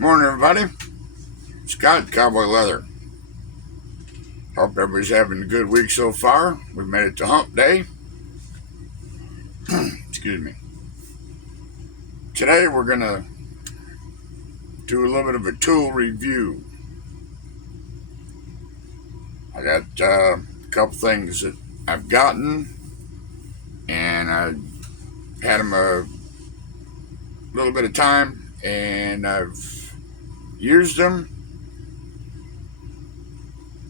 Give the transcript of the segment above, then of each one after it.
Morning, everybody. Scott, Cowboy Leather. Hope everybody's having a good week so far. We've made it to hump day. Excuse me. Today we're going to do a little bit of a tool review. I got a couple things that I've gotten, and I had them a little bit of time, and I've used them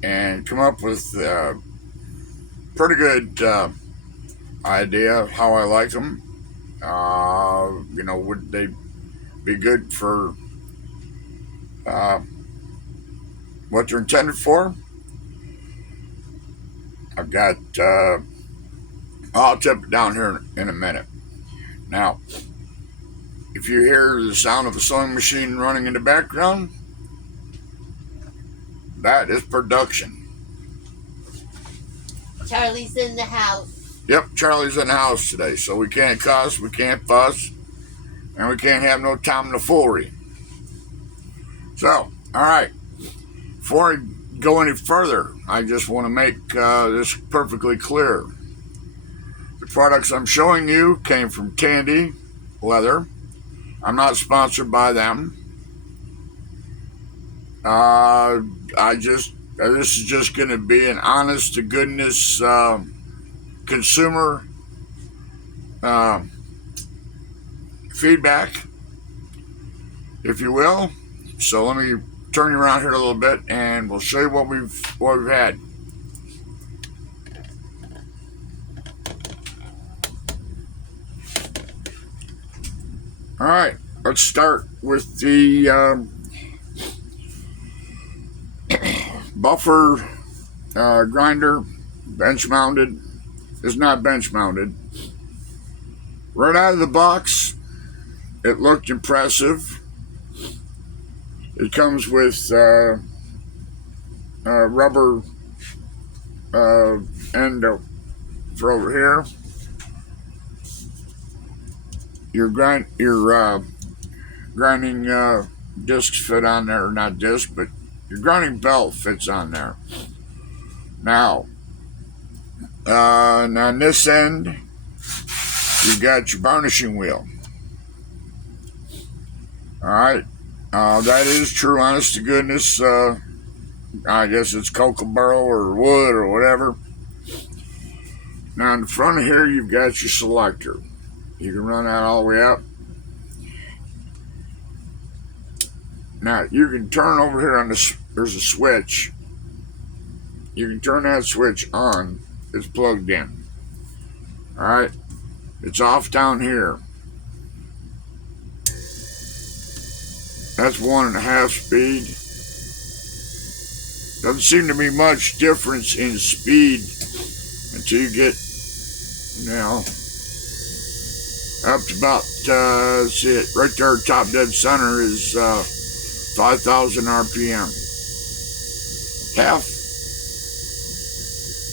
and come up with a pretty good idea of how I like them. Would they be good for what they're intended for? I've got, I'll tip it down here in a minute. Now, if you hear the sound of a sewing machine running in the background, that is production. Charlie's in the house. Yep, Charlie's in the house today, so we can't cuss, we can't fuss, and we can't have no tomfoolery. So, all right, before I go any further, I just want to make this perfectly clear. The products I'm showing you came from Tandy Leather. I'm not sponsored by them. This is just going to be an honest to goodness consumer feedback, if you will. So let me turn you around here a little bit, and we'll show you what we've had. All right, let's start with the buffer grinder, bench mounted. It's not bench mounted. Right out of the box, it looked impressive. It comes with rubber end for over here. Your grinding discs fit on there, or not disc, but your grinding belt fits on there. Now, on this end, you've got your varnishing wheel. All right, that is true, honest to goodness. I guess it's Kookaburra or wood or whatever. Now, in the front of here, you've got your selector. You can run that all the way up. Now, you can turn over here on this. There's a switch. You can turn that switch on. It's plugged in. All right. It's off down here. That's 1.5 speed. Doesn't seem to be much difference in speed until you get, up to about, see it right there, top dead center is 5,000 RPM. Half.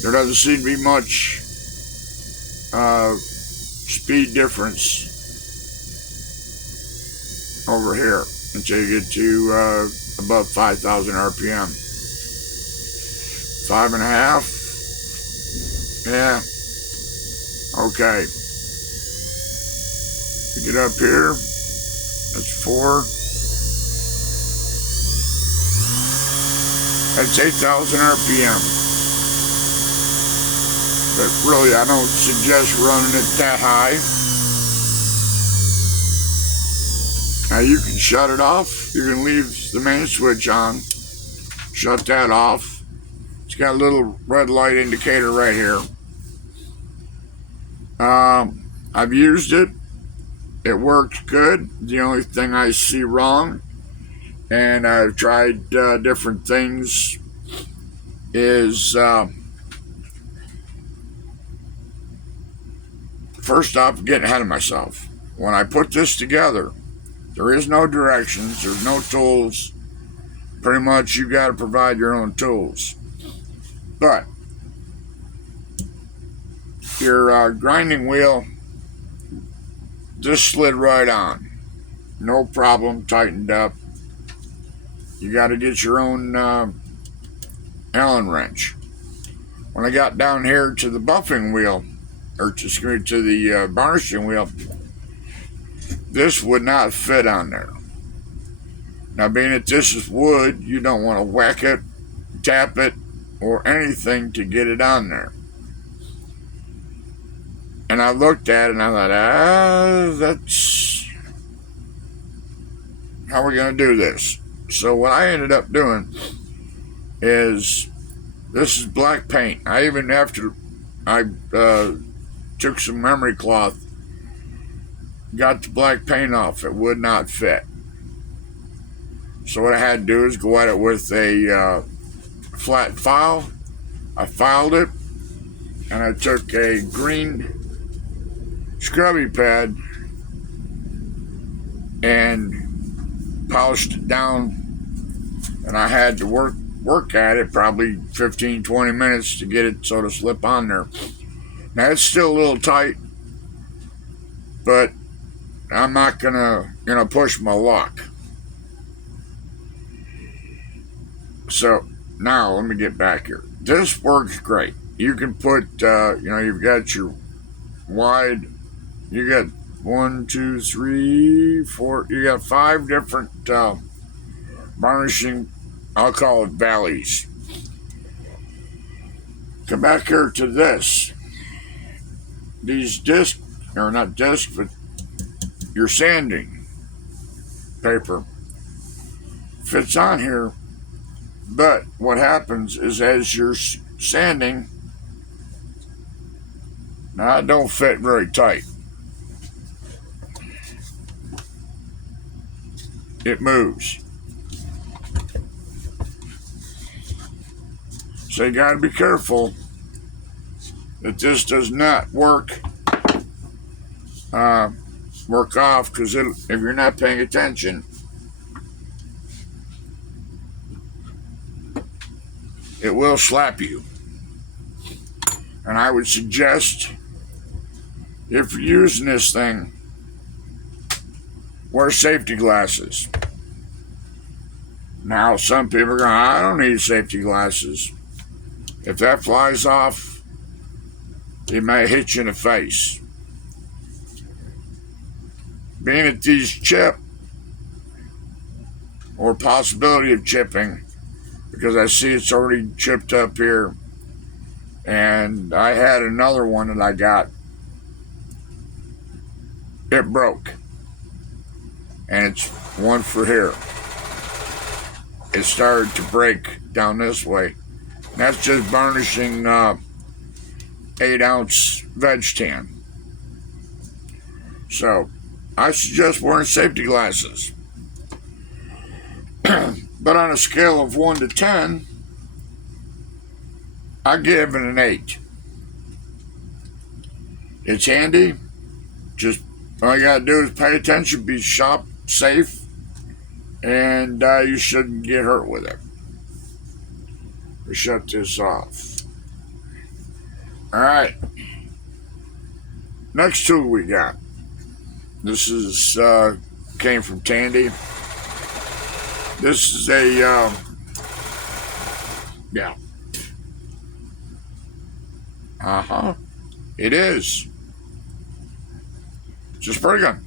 There doesn't seem to be much speed difference over here until you get to above 5,000 RPM. 5.5. Yeah. Okay. You get up here. That's 4. That's 8,000 RPM. But really, I don't suggest running it that high. Now you can shut it off. You can leave the main switch on. Shut that off. It's got a little red light indicator right here. I've used it. It worked good. The only thing I see wrong, and I've tried different things, is first off, getting ahead of myself. When I put this together, there is no directions, there's no tools. Pretty much you got to provide your own tools. But your grinding wheel just slid right on. No problem, tightened up. you got to get your own Allen wrench. When I got down here to the buffing wheel, or to the varnishing wheel, this would not fit on there. Now, being that this is wood, you don't want to whack it, tap it, or anything to get it on there. And I looked at it and I thought, that's how we're going to do this. So what I ended up doing is, this is black paint. I even, after I took some memory cloth, got the black paint off, it would not fit. So what I had to do is go at it with a flat file. I filed it, and I took a green scrubby pad and polished it down, and I had to work at it probably 15-20 minutes to get it so to slip on there. Now it's still a little tight, but I'm not gonna push my luck. So now let me get back here. This works great. You can put you've got your wide, you got 1, 2, 3, 4, you got 5 different varnishing, I'll call it valleys. Come back here to this. These discs, or not discs, but your sanding paper fits on here, but what happens is as you're sanding, now it don't fit very tight. It moves. So you gotta be careful that this does not work off, because if you're not paying attention, it will slap you. And I would suggest, if you're using this thing, wear safety glasses. Now, some people are going, I don't need safety glasses. If that flies off, it may hit you in the face. Being that these chip, or possibility of chipping, because I see it's already chipped up here, and I had another one that I got, it broke, and it's one for here. It started to break down this way. And that's just varnishing 8-ounce veg tan. So I suggest wearing safety glasses. But on a scale of 1 to 10, I give it an 8. It's handy. Just all you gotta do is pay attention, be shop safe, and you shouldn't get hurt with it. We shut this off. All right. Next tool we got. This is came from Tandy. This is a yeah. It is. It's a spray gun.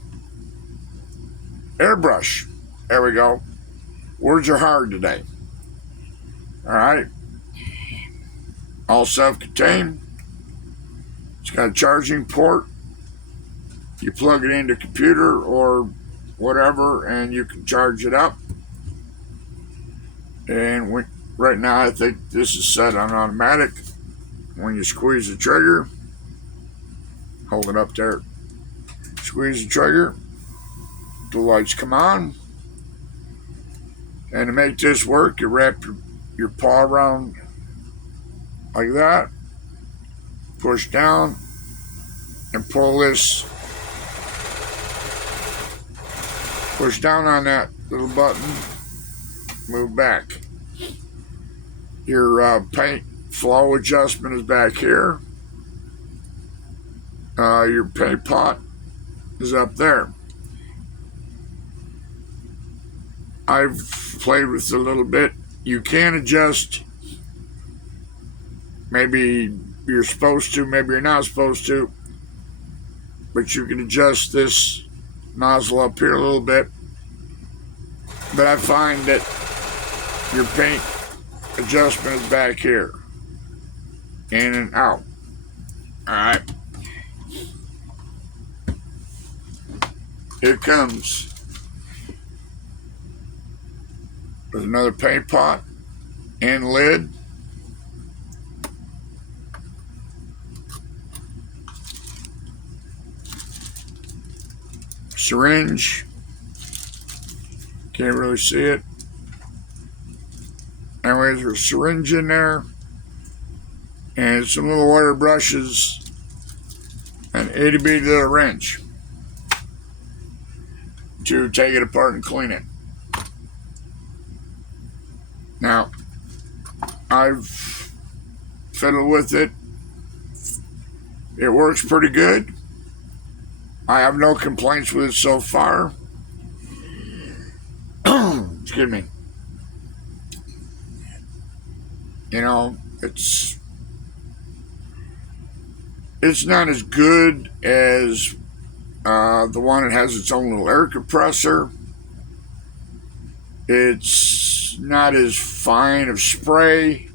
Airbrush. There we go. Words are hard today. All right. All self-contained. It's got a charging port. You plug it into a computer or whatever, and you can charge it up. And right now, I think this is set on automatic. When you squeeze the trigger, hold it up there. Squeeze the trigger. The lights come on. And to make this work, you wrap your paw around like that, push down, and pull this, push down on that little button, move back. Your paint flow adjustment is back here. Your paint pot is up there. I've played with it a little bit. You can adjust. Maybe you're supposed to, maybe you're not supposed to. But you can adjust this nozzle up here a little bit. But I find that your paint adjustment is back here. In and out. Alright. Here comes with another paint pot and lid. Syringe. Can't really see it. Anyways, there's a syringe in there. And some little water brushes. And itty bitty little wrench to take it apart and clean it. Now, I've fiddled with it. It works pretty good. I have no complaints with it so far. Excuse me. You know, it's not as good as the one that has its own little air compressor. It's not as fine of spray,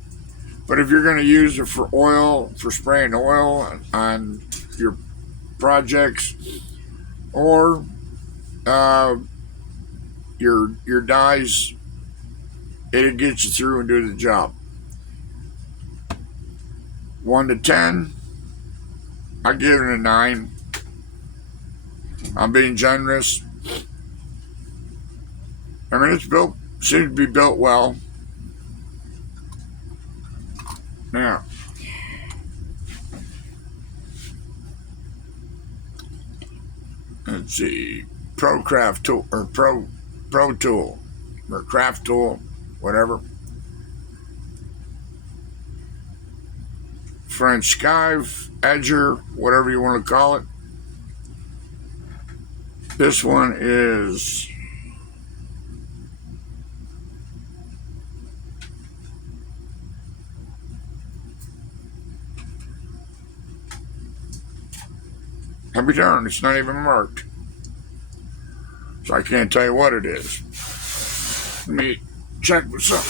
but if you're going to use it for oil, for spraying oil on your projects, or your dyes, it'll get you through and do the job. 1 to 10, I give it a 9. I'm being generous. I mean, it's built, seems to be built well. Now, let's see, Pro Craft Tool, or Pro Tool, or Craft Tool, whatever. French Skive, Edger, whatever you want to call it. This one is I'll be darned, it's not even marked. So I can't tell you what it is. Let me check what's up.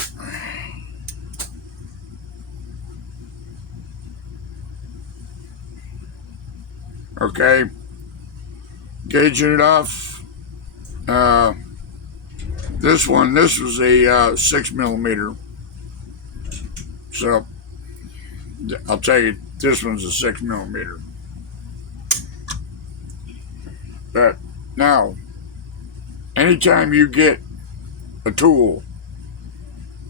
Okay. Gauging it off. This was a 6 millimeter. So I'll tell you, this one's a 6 millimeter. But now, anytime you get a tool,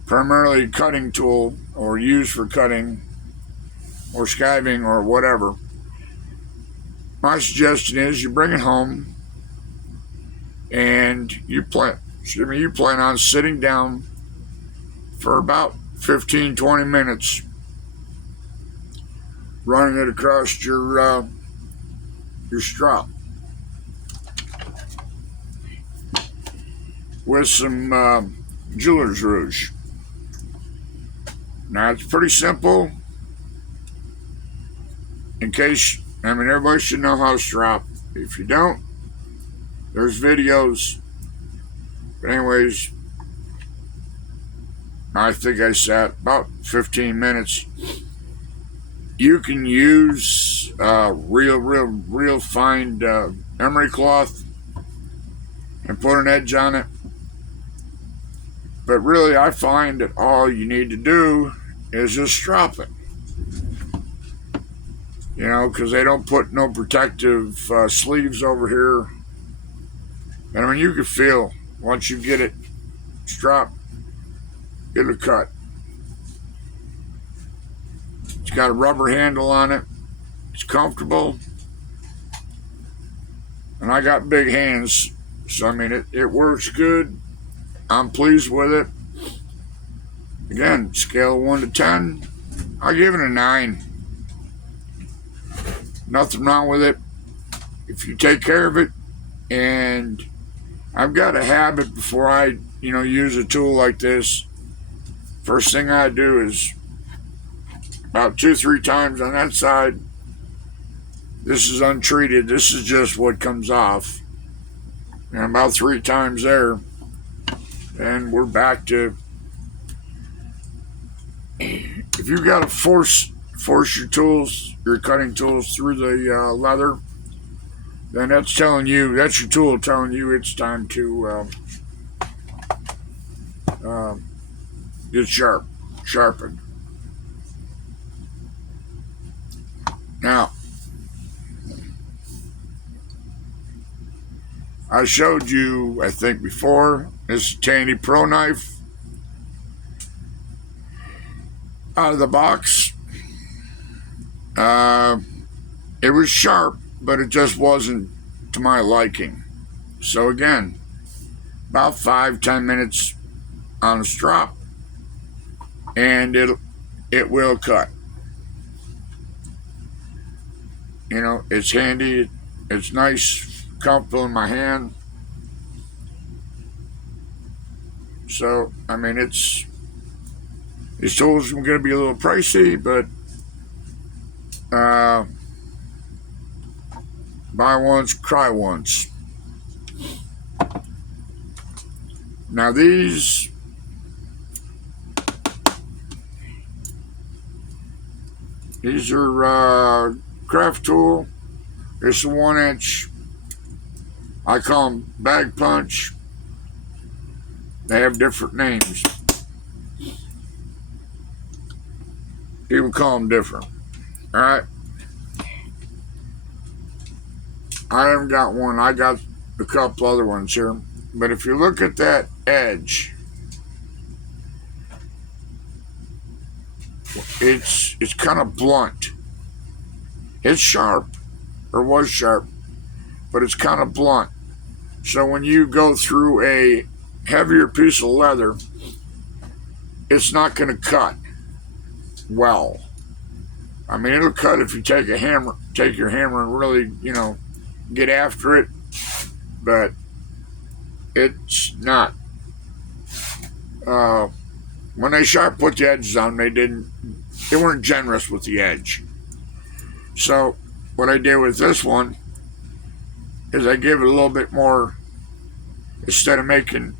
primarily a cutting tool, or used for cutting, or skiving, or whatever, my suggestion is you bring it home and you plan on sitting down for about 15-20 minutes, running it across your strop with some jeweler's rouge. Now, it's pretty simple. In case, I mean, everybody should know how to strop. If you don't, there's videos. But anyways, I think I sat about 15 minutes. You can use real fine emery cloth and put an edge on it. But really, I find that all you need to do is just strop it. You know, because they don't put no protective sleeves over here. And I mean, you can feel, once you get it stropped, it'll cut. It's got a rubber handle on it. It's comfortable. And I got big hands, so I mean, it works good. I'm pleased with it. Again, scale of 1 to 10, I'll give it a 9. Nothing wrong with it if you take care of it. And I've got a habit before I use a tool like this, first thing I do is about 2-3 times on that side. This is untreated. This is just what comes off. And about 3 times there, and we're back to, if you got to force your cutting tools through the leather, then that's your tool telling you it's time to get sharpened. Now, I showed you, I think before, this Tandy Pro knife out of the box. It was sharp, but it just wasn't to my liking. So again, about 5-10 minutes on a strop, and it will cut. It's handy. It's nice, comfortable in my hand. So these tools are going to be a little pricey, but buy once, cry once. Now these are craft tool. It's a 1-inch. I call them bag punch. They have different names. People call them different. All right. I haven't got one. I got a couple other ones here. But if you look at that edge, it's kind of blunt. It's sharp, or was sharp, but it's kind of blunt. So when you go through a heavier piece of leather, it's not going to cut well. It'll cut if you take your hammer and really, get after it, but it's not. When they put the edges on, they weren't generous with the edge. So what I did with this one is I gave it a little bit more. Instead of making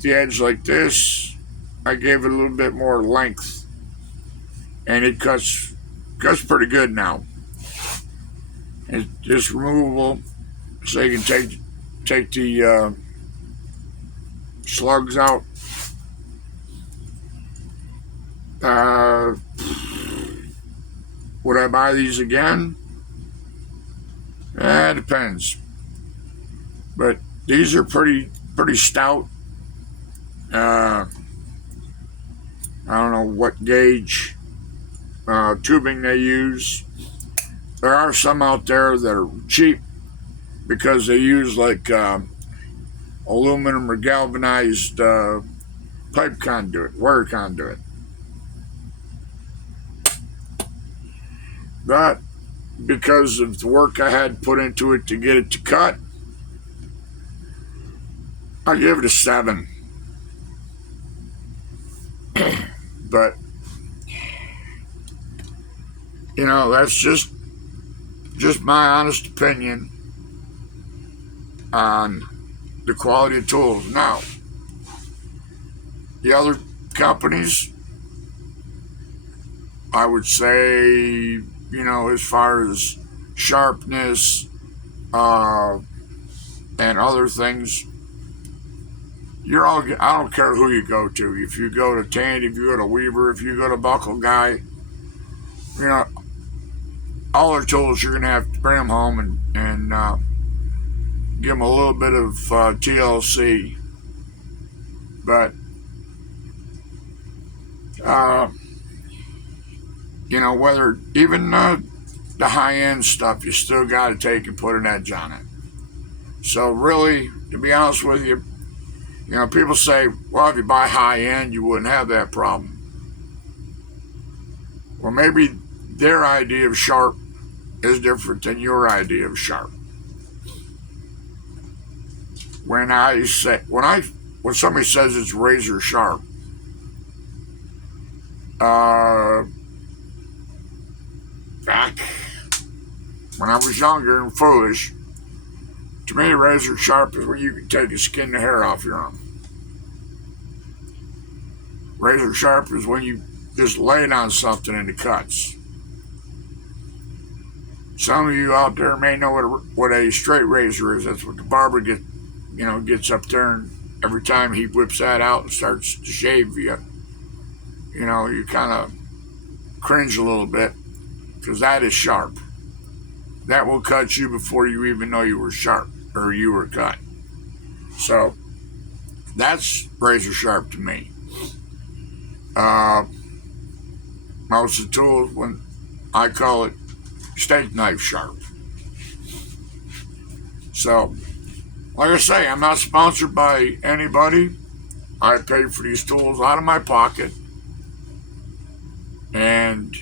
the edge like this, I gave it a little bit more length, and it cuts pretty good now. It's just removable, so you can take the slugs out. Would I buy these again? It depends. But these are pretty stout. I don't know what gauge tubing they use. There are some out there that are cheap because they use aluminum or galvanized pipe conduit, wire conduit. But because of the work I had put into it to get it to cut, I give it a 7. But that's just my honest opinion on the quality of tools. Now, the other companies, I would say, as far as Sharpness and other things, I don't care who you go to. If you go to Tandy, if you go to Weaver, if you go to Buckle Guy, all their tools, you're going to have to bring them home and give them a little bit of TLC. But, whether even the high-end stuff, you still got to take and put an edge on it. So really, to be honest with you, people say, well, if you buy high-end, you wouldn't have that problem. Well, maybe their idea of sharp is different than your idea of sharp. When I when somebody says it's razor sharp, back when I was younger and foolish, to me, razor sharp is when you can take and skin the hair off your arm. Razor sharp is when you just lay it on something and it cuts. Some of you out there may know what a straight razor is. That's what the barber gets up there, and every time he whips that out and starts to shave you, you kind of cringe a little bit, because that is sharp. That will cut you before you even know you were sharp or you were cut. So that's razor sharp to me. Most of the tools, when I call it steak knife sharp. So, like I say, I'm not sponsored by anybody. I paid for these tools out of my pocket. And,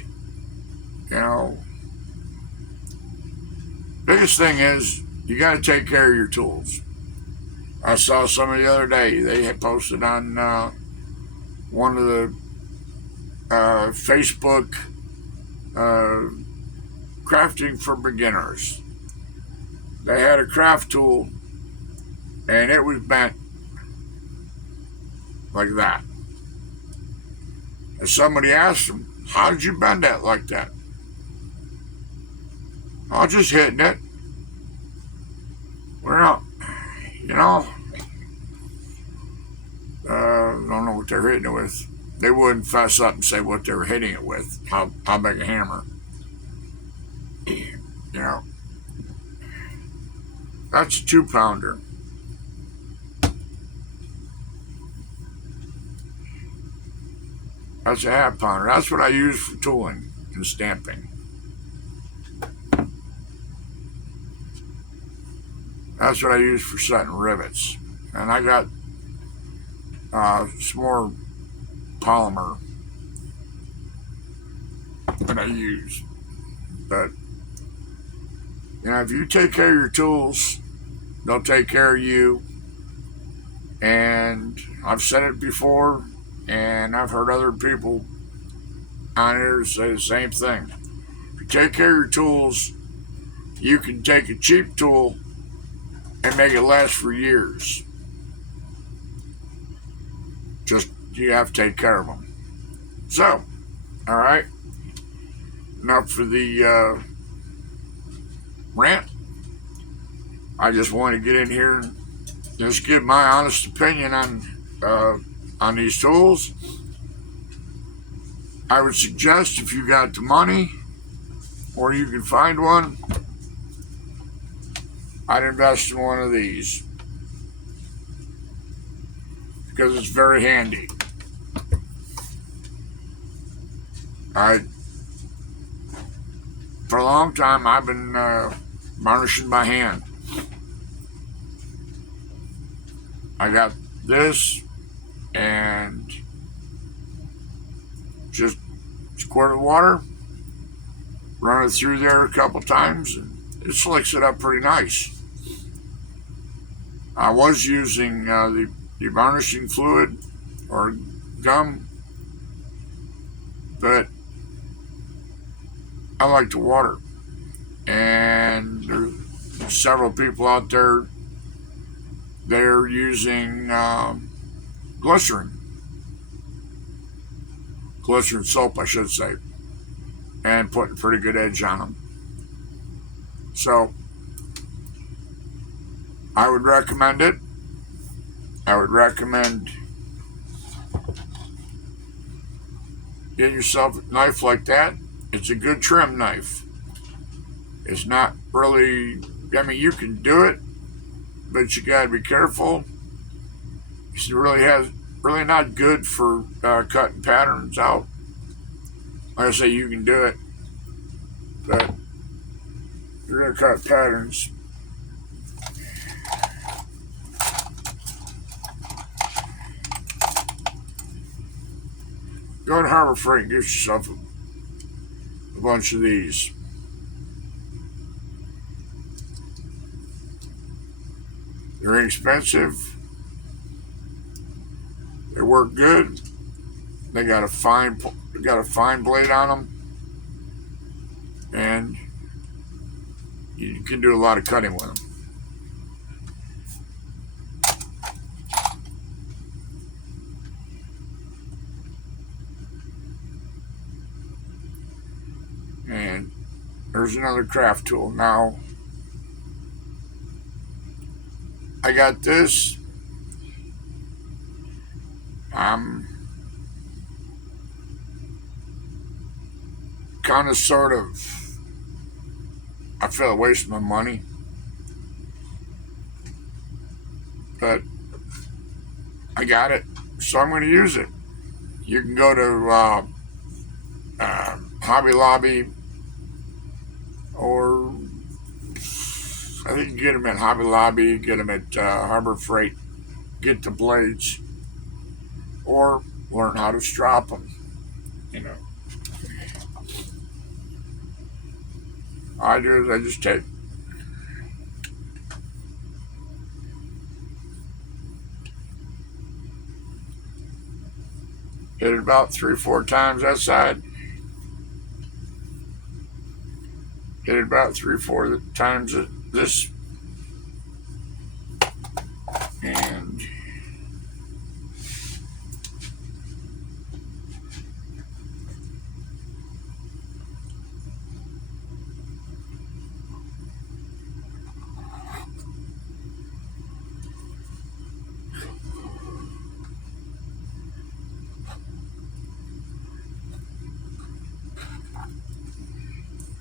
biggest thing is you got to take care of your tools. I saw somebody the other day, they had posted on one of the Facebook crafting for beginners. They had a craft tool and it was bent like that. And somebody asked them, how did you bend that like that? I was just hitting it. Well, don't know what they're hitting it with. They wouldn't fess up and say what they were hitting it with, how big a hammer. That's a 2-pounder. That's a half-pounder. That's what I use for tooling and stamping. That's what I use for setting rivets. And I got some more polymer that I use. But, if you take care of your tools, they'll take care of you. And I've said it before, and I've heard other people on here say the same thing. If you take care of your tools, you can take a cheap tool and make it last for years. Just, you have to take care of them. So, all right. Enough for the rant. I just want to get in here and just give my honest opinion on these tools. I would suggest, if you got the money or you can find one, I'd invest in one of these because it's very handy. For a long time, I've been varnishing by hand. I got this and just a squirt of water, run it through there a couple times, and it slicks it up pretty nice. I was using the varnishing fluid or gum, but I like the water. And there's several people out there, they're using glycerin soap, I should say, and putting a pretty good edge on them. So I would recommend it. I would recommend get yourself a knife like that. It's a good trim knife. It's not really, you can do it, but you gotta be careful. It's really not good for cutting patterns out. Like I say, you can do it, but if you're gonna cut patterns, go to Harbor Freight and get yourself a bunch of these. They're inexpensive. They work good. They got a fine blade on them, and you can do a lot of cutting with them. And there's another craft tool. Now, I got this. I'm kind of sort of, I feel like wasting my money. But I got it, so I'm going to use it. You can go to Hobby Lobby, or I think you get them at Hobby Lobby, get them at Harbor Freight, get the blades, or learn how to strop them, you know. All I do is I just take hit it about 3 or 4 times that side. Hit it about 3 or 4 times this, and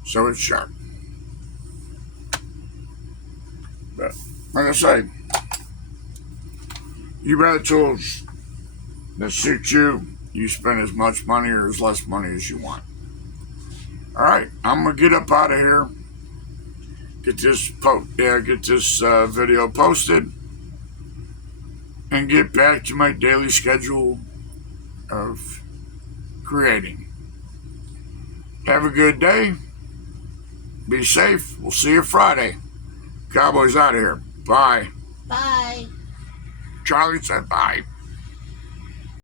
so it's sharp. But like I say, you buy the tools that suit you. You spend as much money or as less money as you want. All right, I'm gonna get up out of here. Get this video posted, and get back to my daily schedule of creating. Have a good day. Be safe. We'll see you Friday. Cowboys out of here. Bye. Bye. Charlie said bye.